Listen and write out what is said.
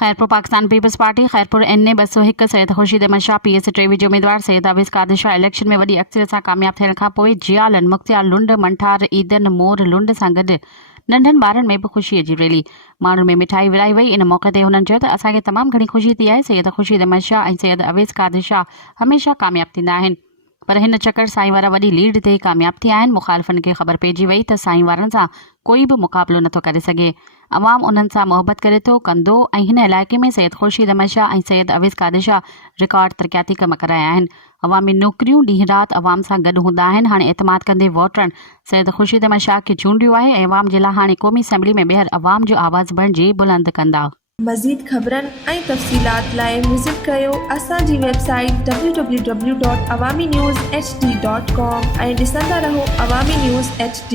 खैरपुर Pakistan Peoples Party Khairpur NA 201 Syed Khurshid Ahmed Shah PS टेवी जो उम्मीदवार सैयद अवीस कादिर शाह इलेक्शन में वॾी अक्सरियत सां कामयाब थियण खां पोइ जियालन मुख्तियार लुंड मंठार ईदन मोर लुंड सां गॾु नंढनि ॿारनि में बि ख़ुशीअ जी रैली माण्हुनि में मिठाई विराई वई। इन मौक़े ते हुननि चयो त असांखे तमामु घणी ख़ुशी थी आहे। सैयद खुर्शीद अहमद शाह ऐं सैयद अवीस कादिर शाह हमेशह कामयाब थींदा आहिनि, पर हिन चकर साईं वारा वॾी लीड ते कामयाब थिया आहिनि। मुखालिफ़नि खे ख़बर पइजी वई त साईं वारनि सां कोई बि मुक़ाबिलो नथो करे सघे। अवाम उन्हनि सां मोहबत करे थो कंदो ऐं हिन इलाइक़े में सैयद खुर्शीद अहमद शाह ऐं सैयद अवीस कादिर शाह रिकॉर्ड तरक़ियाती कम कराया आहिनि। अवामी नौकरियूं ॾींहुं राति अवाम सां गॾु हूंदा आहिनि। हाणे एतमाद कंदे वोटरनि सैयद खुर्शीद अहमद शाह खे चूंडियो आहे ऐं अवाम जे लाइ हाणे क़ौमी असैम्बली में ॿीहर अवाम जो आवाज़ बणिजी बुलंद कंदा। मज़ीद ख़बरनि ऐं तफ़सीलात लाइ विज़िट कयो असांजी वेबसाइट www.awamiNewsHD.com ऐं ॾिसंदा रहो अवामी न्यूज़ HD।